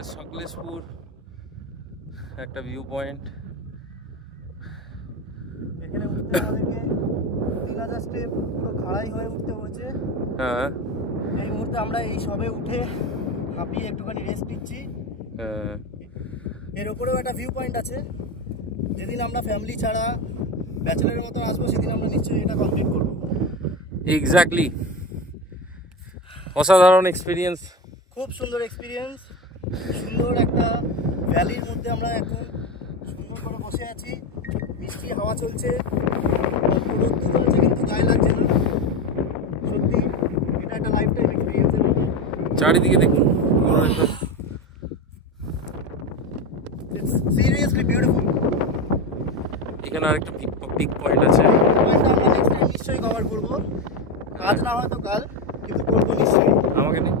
এটা সকলেশপুর একটা view point. এখানে উঠতে আমাদেরকে 3000 স্টেপ পুরো খাড়াই হয়ে উঠতে হয়েছে। হ্যাঁ, এই মুহূর্তে আমরা এই সবে উঠে হাঁপিয়ে একটুখানি রেস্ট নিচ্ছি। হ্যাঁ, এর ওপরেও একটা ভিউ পয়েন্ট আছে। যেদিন আমরা ফ্যামিলি ছাড়া ব্যাচেলারের মতো আসবো সেদিন আমরা নিশ্চয়ই এটা কমপ্লিট করবো। এক্স্যাক্টলি, অসাধারণ এক্সপিরিয়েন্স, খুব সুন্দর এক্সপিরিয়েন্স। সুন্দর একটা ভ্যালির মধ্যে আমরা এখন সুন্দর করে বসে আছি, মিষ্টি হাওয়া চলছে, রোদ্দুর চলছে কিন্তু গায়ে লাগছে না। সত্যি এটা একটা লাইফ টাইম এক্সপিরিয়েন্সের মতো। চারিদিকে দেখুন, সিরিয়াসলি বিউটিফুল। এখানে আরেকটা পিক পয়েন্ট আছে, পয়েন্টটা আমরা নেক্সট টাইম নিশ্চয়ই কভার করবো। আজ না হয়তো কাল, কিন্তু করবো নিশ্চয়ই। আমাকে নেই।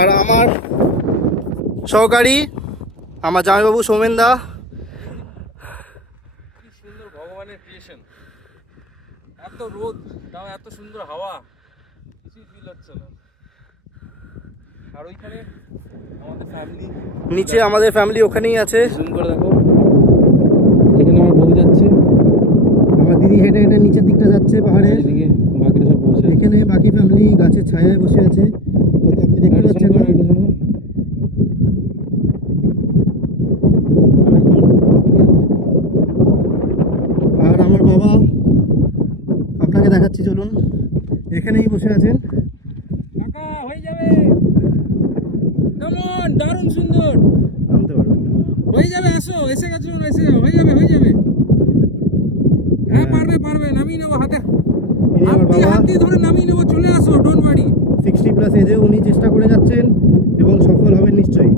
আর আমার সহকারী আমার জামাইবাবু সৌমেন দা। কি সুন্দর ভগবানের ক্রিয়েশন, এত রোদ তাও এত সুন্দর হাওয়া, কিছুই ফিল হচ্ছে না। আর ওইখানে আমাদের ফ্যামিলি, নিচে আমাদের ফ্যামিলি ওখানেই আছে। জুম করে দেখো, এখানে আমার বউ যাচ্ছে, আমার দিদি হেঁটে হেঁটে নিচের দিকটা যাচ্ছে পাহাড়ে। এদিকে বাকিরা সব বসে, এখানে বাকি ফ্যামিলি গাছের ছায়ায় বসে আছে, হয়তো আপনি দেখতে পাচ্ছেন না। আর আমার বাবা আপনাকে দেখাচ্ছি, চলুন, এখানেই বসে আছেন। কাকা হয়ে যাবে, কেমন দারুণ সুন্দর, নামতে পারবেন না। হয়ে যাবে, আসো, এসে গেছো, এসে হয়ে যাবে, হয়ে যাবে। হ্যাঁ পারবে পারবে, নামিয়ে নেবো, হাতে ইনি আমার বাবা, হাত দিয়ে ধরে নামিয়ে নেবো, চলে আসো, ডোন্ট ওয়ারি। 60+ এজে উনি চেষ্টা করে যাচ্ছেন এবং সফল হবেন নিশ্চয়ই।